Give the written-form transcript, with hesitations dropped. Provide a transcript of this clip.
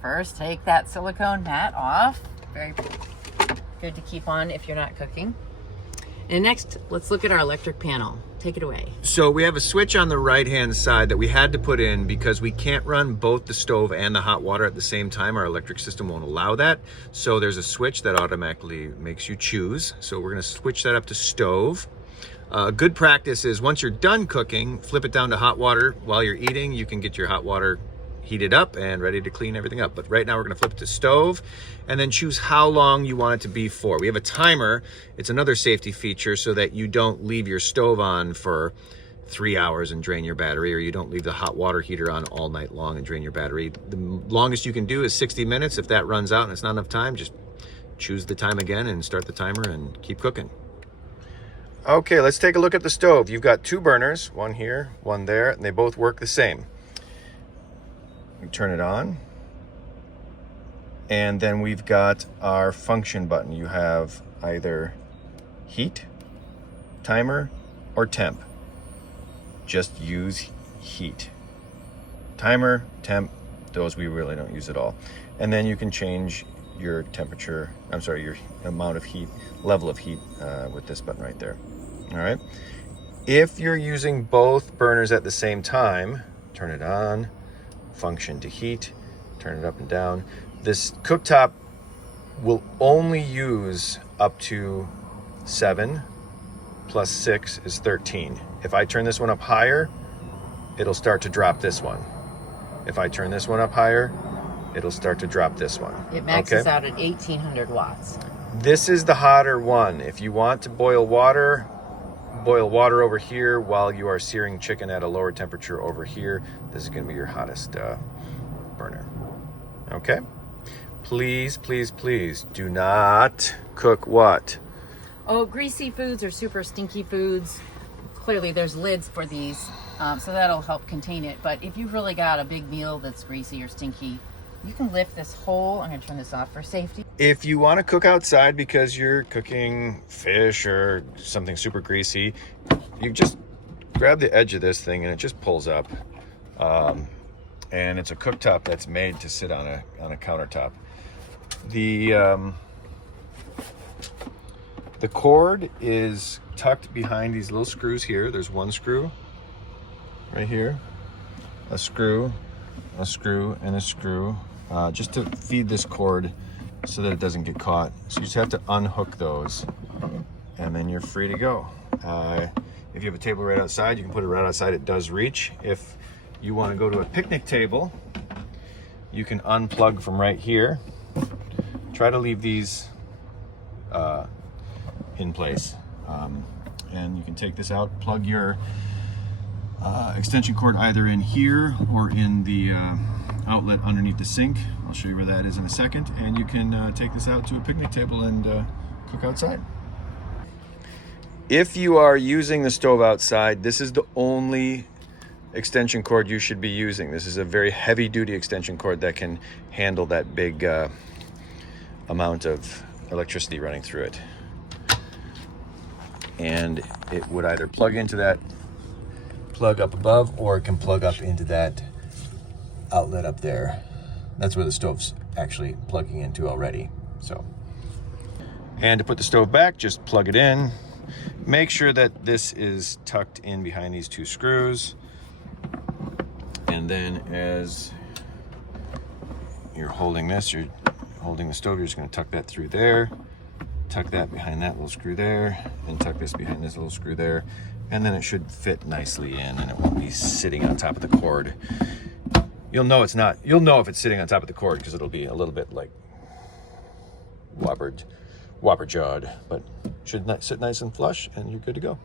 First, take that silicone mat off. Very good to keep on if you're not cooking. And next, let's look at our electric panel. Take it away. So we have a switch on the right-hand side that we had to put in because we can't run both the stove and the hot water at the same time. Our electric system won't allow that. So there's a switch that automatically makes you choose. So we're gonna switch that up to stove. Good practice is once you're done cooking, flip it down to hot water. While you're eating, you can get your hot water heated up and ready to clean everything up. But right now we're gonna flip it to stove and then choose how long you want it to be for. We have a timer. It's another safety feature so that you don't leave your stove on for 3 hours and drain your battery, or you don't leave the hot water heater on all night long and drain your battery. The longest you can do is 60 minutes. If that runs out and it's not enough time, just choose the time again and start the timer and keep cooking. Okay, let's take a look at the stove. You've got 2 burners, one here, one there, and they both work the same. We turn it on, and then we've got our function button. You have either heat, timer, or temp. Just use heat. Timer, temp, those we really don't use at all. And then you can change your temperature, your amount of heat, level of heat with this button right there. All right. If you're using both burners at the same time, turn it on, function to heat, turn it up and down. This cooktop will only use up to 7 plus 6 is 13. If I turn this one up higher, it'll start to drop this one. If I turn this one up higher, it'll start to drop this one. It maxes out at 1800 watts. This is the hotter one. If you want to boil water over here while you are searing chicken at a lower temperature over here. This is going to be your hottest burner. Okay? Please, please, please do not cook what? Oh, greasy foods or super stinky foods. Clearly there's lids for these, so that'll help contain it. But if you've really got a big meal that's greasy or stinky, you can lift this whole, I'm going to turn this off for safety. If you want to cook outside because you're cooking fish or something super greasy, you just grab the edge of this thing and it just pulls up. And it's a cooktop that's made to sit on a countertop. The cord is tucked behind these little screws here. There's one screw right here, a screw, and a screw, just to feed this cord so that it doesn't get caught. So you just have to unhook those and then you're free to go. If you have a table right outside, you can put it right outside. It does reach. If you want to go to a picnic table, you can unplug from right here. Try to leave these in place. And you can take this out, plug your extension cord either in here or in the outlet underneath the sink. I'll show you where that is in a second. And you can take this out to a picnic table and cook outside. If you are using the stove outside, this is the only extension cord you should be using. This is a very heavy duty extension cord that can handle that big amount of electricity running through it. And it would either plug into that plug up above, or it can plug up into that outlet up there. That's where the stove's actually plugging into already. So, and to put the stove back, just plug it in. Make sure that this is tucked in behind these 2 screws. And then as you're holding this, you're holding the stove, you're just going to tuck that through there, tuck that behind that little screw there, and tuck this behind this little screw there. And then it should fit nicely in and it won't be sitting on top of the cord. You'll know if it's sitting on top of the cord because it'll be a little bit like whopper jawed, but should sit nice and flush and you're good to go.